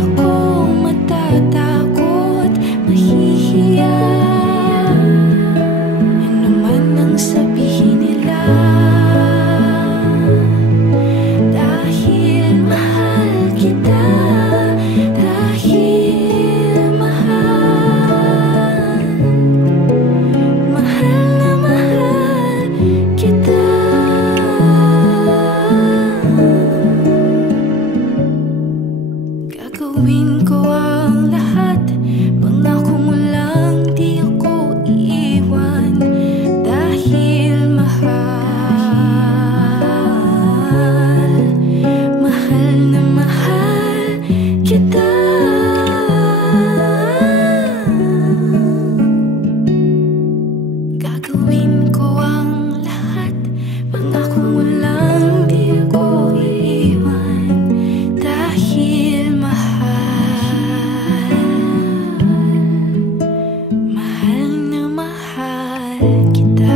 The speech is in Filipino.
ako matatakot, mahihiya. Ano man ang sabihin nila, dahil mahal kita, dahil mahal, mahal na mahal kita. Gagawin ko ang lahat, pangako mo lang di ako iiwan, dahil mahal, mahal na mahal kita. Gagawin ko ang lahat, pangako mo lang di ako iiwan, dahil mahal, mahal na mahal kita.